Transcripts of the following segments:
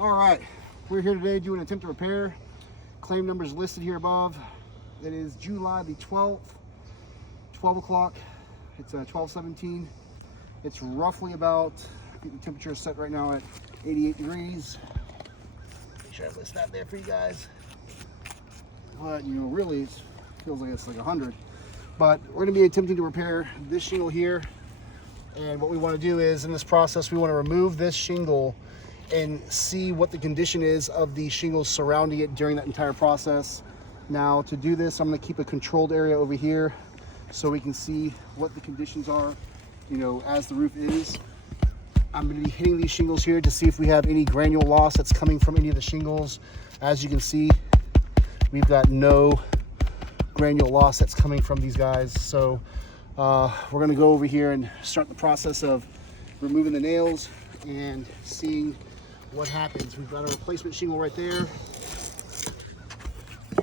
All right, we're here today doing an attempt to repair. Claim number is listed here above. It is July the 12th, 12 o'clock. It's 12:17. It's roughly about, I think the temperature is set right now at 88 degrees. Make sure I list that there for you guys. But you know, really it feels like it's like 100. But we're going to be attempting to repair this shingle here. And what we want to do is, in this process, we want to remove this shingle and see what the condition is of the shingles surrounding it during that entire process. Now, to do this, I'm going to keep a controlled area over here so we can see what the conditions are, you know, as the roof is. I'm going to be hitting these shingles here to see if we have any granule loss that's coming from any of the shingles. As you can see, we've got no granule loss that's coming from these guys. So we're going to go over here and start the process of removing the nails and seeing what happens. We've got a replacement shingle right there.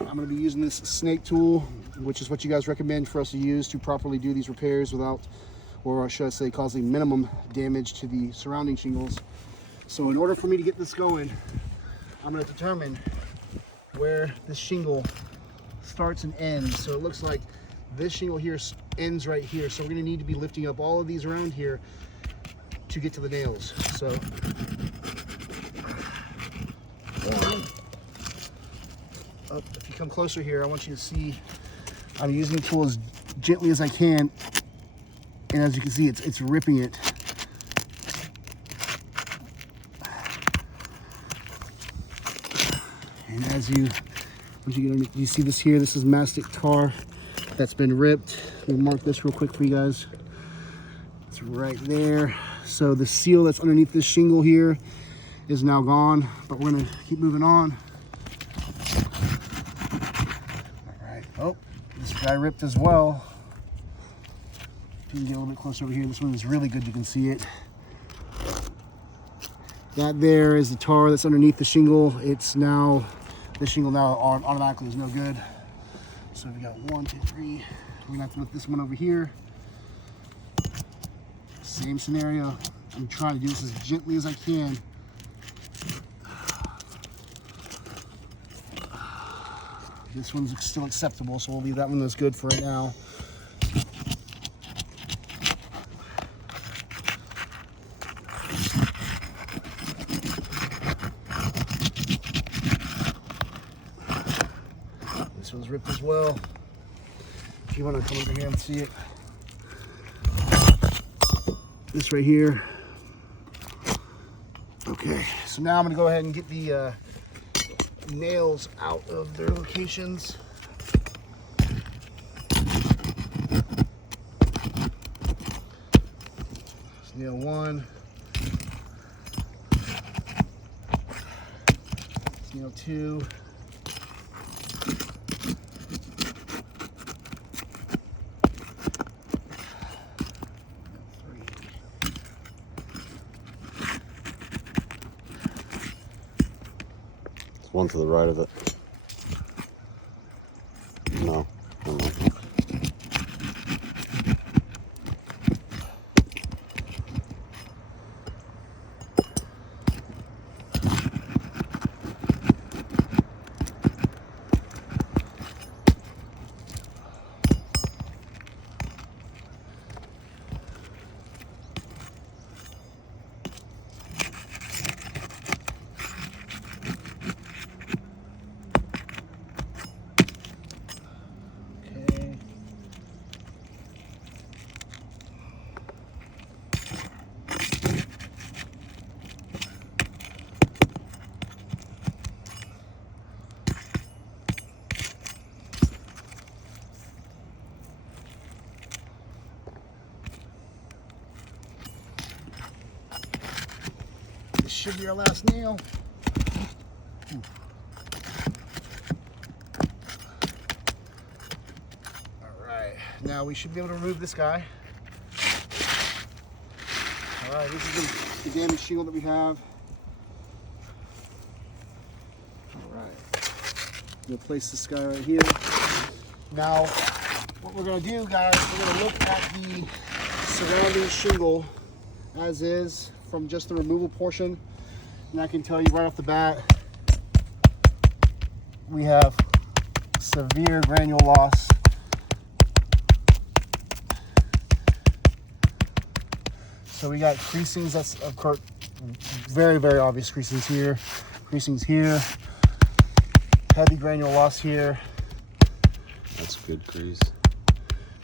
I'm going to be using this snake tool, which is what you guys recommend for us to use to properly do these repairs without, or should I say, causing minimum damage to the surrounding shingles. So in order for me to get this going, I'm going to determine where this shingle starts and ends. So it looks like this shingle here ends right here. So we're going to need to be lifting up all of these around here to get to the nails. So if you come closer here, I want you to see I'm using the tool as gently as I can, and as you can see, it's ripping it. And once you get underneath, you see this here, this is mastic tar that's been ripped. Let me mark this real quick for you guys. It's right there. So the seal that's underneath this shingle here is now gone, but we're gonna keep moving on. All right, oh, this guy ripped as well. If you can get a little bit closer over here, this one is really good, you can see it. That there is the tar that's underneath the shingle. It's now, this shingle now automatically is no good. So we got 1, 2, 3. We're gonna have to lift this one over here. Same scenario. I'm trying to do this as gently as I can. This one's still acceptable, so we'll leave that one as good for right now. This one's ripped as well. If you want to come over here and see it. This right here. Okay, so now I'm going to go ahead and get the nails out of their locations. There's nail 1. There's nail 2. One to the right of it. No. This should be our last nail. All right, now we should be able to remove this guy. All right, this is the damaged shingle that we have. All right, we'll place this guy right here. Now, what we're gonna do, guys, we're gonna look at the surrounding shingle as is from just the removal portion. And I can tell you right off the bat, we have severe granule loss. So we got creasings, that's of course very, very obvious creasings here, heavy granule loss here. That's a good crease.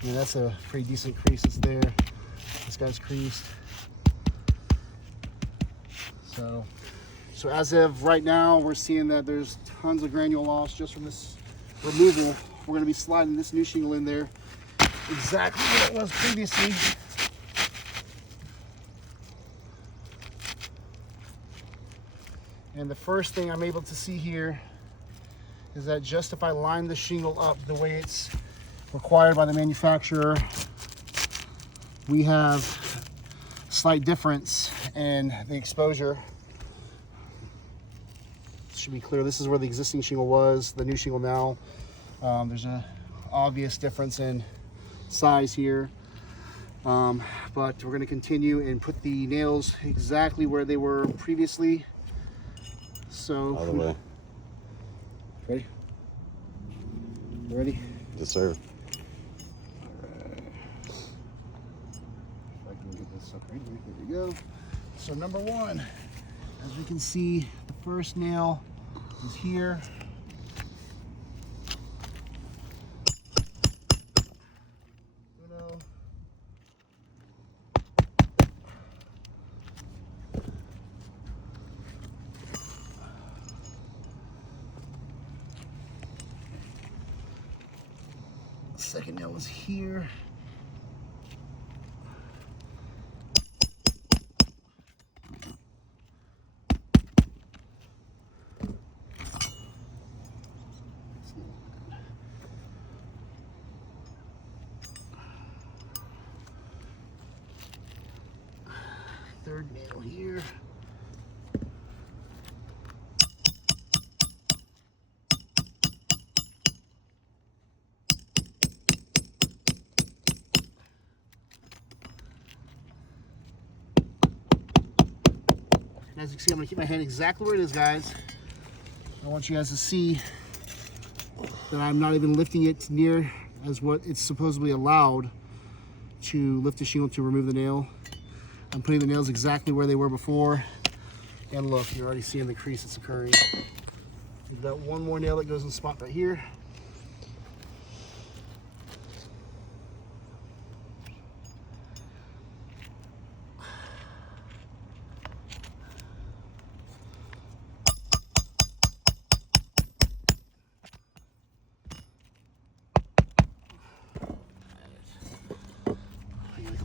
I mean, that's a pretty decent crease that's there. This guy's creased. So as of right now, we're seeing that there's tons of granule loss just from this removal. We're gonna be sliding this new shingle in there exactly what it was previously. And the first thing I'm able to see here is that just if I line the shingle up the way it's required by the manufacturer, we have a slight difference in the exposure. Should be clear, this is where the existing shingle was, the new shingle now. There's an obvious difference in size here. But we're going to continue and put the nails exactly where they were previously. So, All the way. ready? Ready? Yes, sir. Alright. If I can get this up right here. There we go. So number one, as we can see, the first nail is here. Second nail was here. Third nail here. And as you can see, I'm gonna keep my hand exactly where it is, guys. I want you guys to see that I'm not even lifting it near as what it's supposedly allowed to lift the shingle to remove the nail. I'm putting the nails exactly where they were before. And look, you're already seeing the crease that's occurring. We've got one more nail that goes in the spot right here.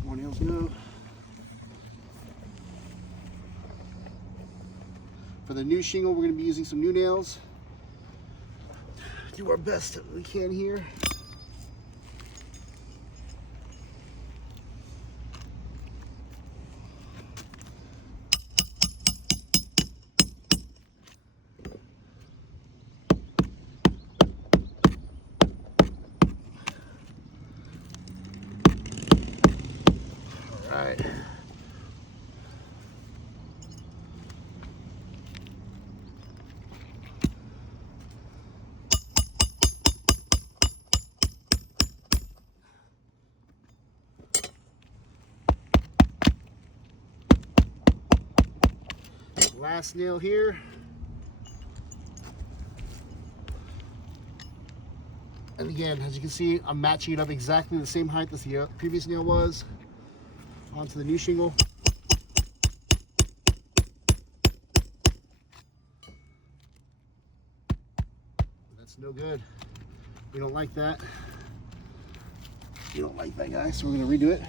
More nails go. For the new shingle, we're going to be using some new nails. Do our best that we can here. All right. Last nail here. And again, as you can see, I'm matching it up exactly the same height as the previous nail was onto the new shingle. That's no good. We don't like that. You don't like that, guys, so we're going to redo it.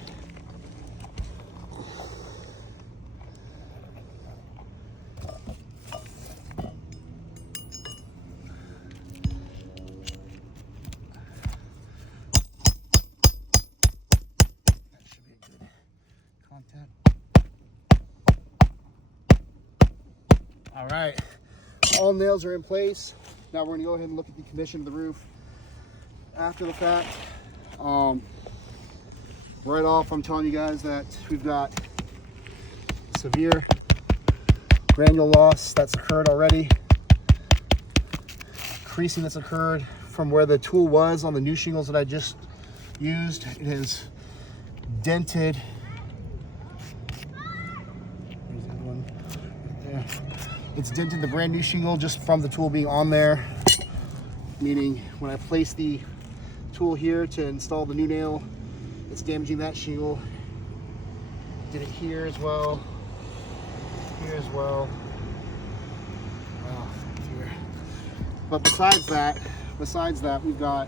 All right, all nails are in place. Now we're gonna go ahead and look at the condition of the roof after the fact. Right off, I'm telling you guys that we've got severe Granule loss that's occurred already. Creasing that's occurred from where the tool was on the new shingles that I just used. It has dented. There's the other one right there. It's dented the brand new shingle just from the tool being on there. Meaning when I place the tool here to install the new nail, it's damaging that shingle. Did it here as well. Here as well. Wow, here. But besides that, we've got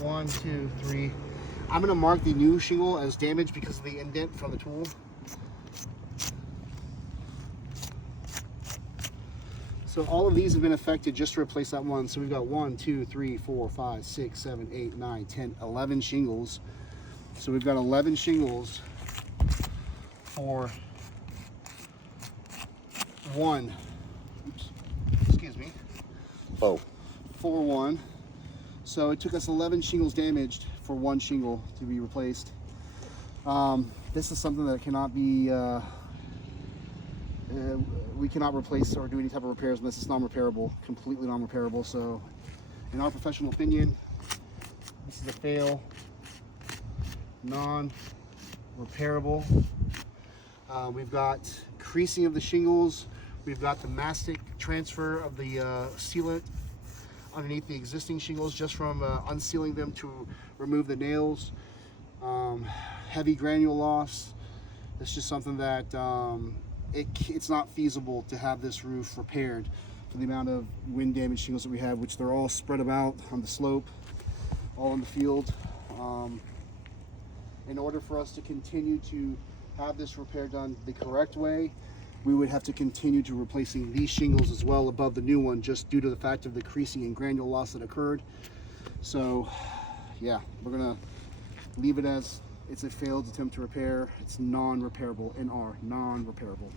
1, 2, 3. I'm gonna mark the new shingle as damaged because of the indent from the tool. So all of these have been affected just to replace that one. So we've got 1, 2, 3, 4, 5, 6, 7, 8, 9, 10, 11 shingles. So we've got 11 shingles for one. Oops, excuse me. Oh. For one. So it took us 11 shingles damaged for one shingle to be replaced. This is something that cannot be, we cannot replace or do any type of repairs on this. It's non-repairable, completely non-repairable. So in our professional opinion, this is a fail, non-repairable. We've got creasing of the shingles. We've got the mastic transfer of the sealant underneath the existing shingles just from unsealing them to remove the nails. Heavy granule loss. It's just something that it's not feasible to have this roof repaired for the amount of wind damaged shingles that we have, which they're all spread about on the slope, all in the field. In order for us to continue to have this repair done the correct way, we would have to continue to replacing these shingles as well above the new one, just due to the fact of the creasing and granule loss that occurred. So yeah, we're gonna leave it as it's a failed attempt to repair. It's non-repairable, NR, non-repairable.